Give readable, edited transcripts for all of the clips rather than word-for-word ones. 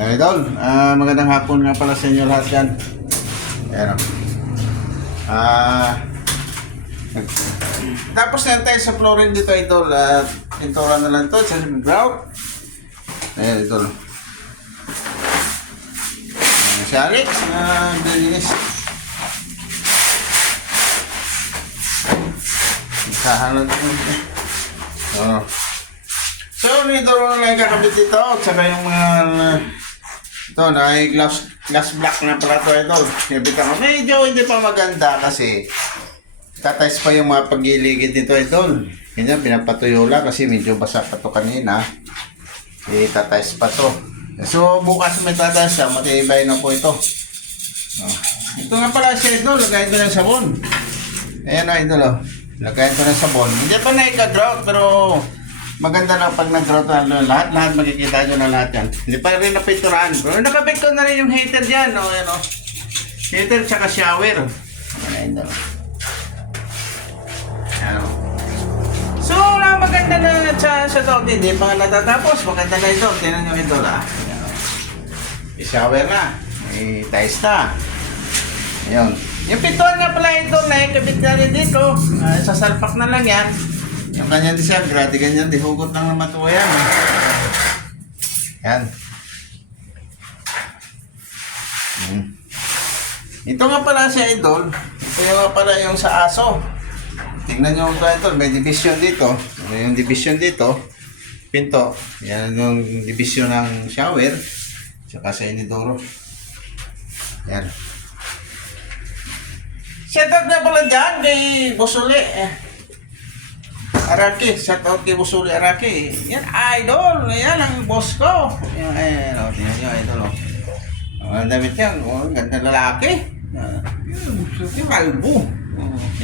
Idol, magandang hapon nga pala sa inyo lahat yan. Ayan o. Tapos na tayo sa flooring dito, Idol. Pintura na lang ito sa grout. Ayan, Idol. Si Alex, nilinis. Kahalan ito. So, nito lang kakabit dito. At saka yung mga ito na ay glass block na pala ito, Idol. Nabitan ko. Medyo hindi pa maganda kasi tatayos pa yung mga pagiligid nito, Idol. Ganyan, pinapatuyo lang kasi medyo basa pa ito kanina. Tatayos pa to. So, bukas may tatayos siya. Matibay na po ito. Ito nga pala siya, Idol. Lagayin ko ng sabon. Ayan o, Idol. Lagayin ko ng sabon. Hindi pa na-grout pero maganda lang pag nag-grout na lahat makikita nyo na lahat yan. Hindi pa rin napinturahan. Pero nakabit ko na rin yung heater dyan. O, yan o. Heater tsaka shower. Ayan o. Ayan o. So, maganda na sa to. Hindi pa nga natatapos. Maganda na ito. Tinan nyo ito la. May shower na. May tiles na. Ayan. Yung pintuan nga pala ito na ikabit na rin dito. Sasalpak na lang yan. Yung kanyang disagra, di ganyan, di hugot lang naman ito yan. Yan. Ito nga pala siya, Idol. Ito nga pala yung sa aso. Tingnan nyo ito, Idol. May division dito. Yung division dito, pinto. Yan yung division ng shower. Tsaka sa inidoro. Yan. Setup na pala dyan kay Busuli. Araki, shout out kay Busuli Araki. Yan, Idol. Yan ang boss ko. Yan, tingnan nyo, Idol. Ang damit yan. Ang ganda lalaki. Yung kalbo.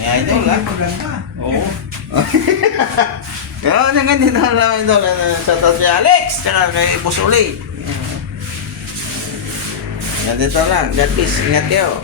Yan, Idol, ha? Oo. Yan, ang ganda na Idol. Shout out kay Alex. Tsaka kay Busuli. Yan dito lang. God bless. Ingat kayo.